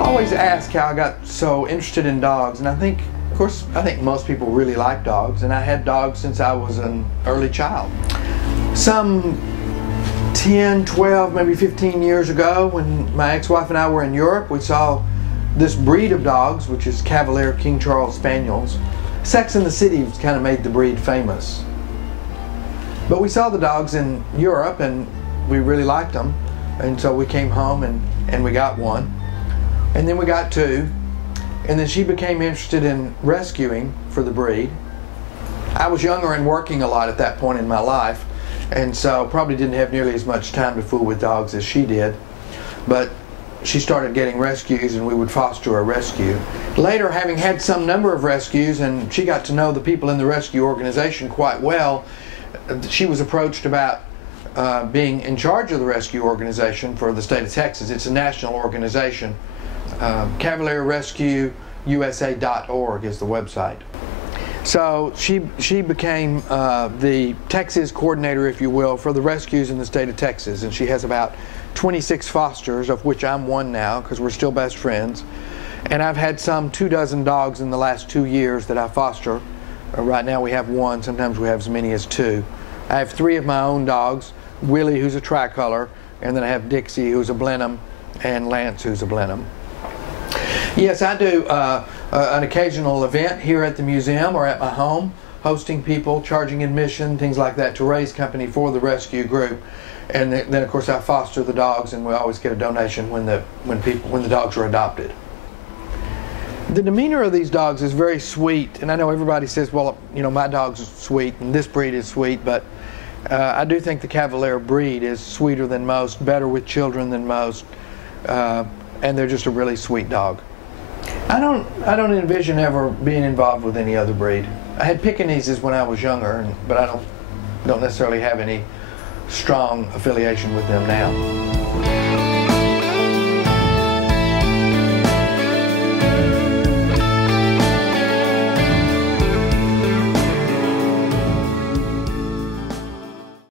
Always ask how I got so interested in dogs, and I think, of course, I think most people really like dogs, and I had dogs since I was an early child. Some 10, 12, maybe 15 years ago, when my ex-wife and I were in Europe, we saw this breed of dogs, which is Cavalier King Charles Spaniels. Sex and the City kind of made the breed famous. But we saw the dogs in Europe, and we really liked them, and so we came home and we got one. And then we got two, and then she became interested in rescuing for the breed. I was younger and working a lot at that point in my life, and so probably didn't have nearly as much time to fool with dogs as she did. But she started getting rescues, and we would foster a rescue. Later, having had some number of rescues, and she got to know the people in the rescue organization quite well, she was approached about being in charge of the rescue organization for the state of Texas. It's a national organization. CavalierRescueUSA.org is the website. So she became the Texas coordinator, if you will, for the rescues in the state of Texas, and she has about 26 fosters, of which I'm one now because we're still best friends. And I've had some 24 dogs in the last 2 years that I foster. Right now we have one, sometimes we have as many as 2. I have 3 of my own dogs, Willie, who's a tricolor, and then I have Dixie, who's a Blenheim, and Lance, who's a Blenheim. Yes, I do an occasional event here at the museum or at my home, hosting people, charging admission, things like that, to raise company for the rescue group. And then of course I foster the dogs, and we always get a donation when the dogs are adopted. The demeanor of these dogs is very sweet, and I know everybody says, well, you know, my dog's sweet and this breed is sweet, but I do think the Cavalier breed is sweeter than most, better with children than most, and they're just a really sweet dog. I don't envision ever being involved with any other breed. I had Pekingeses when I was younger, but I don't necessarily have any strong affiliation with them now.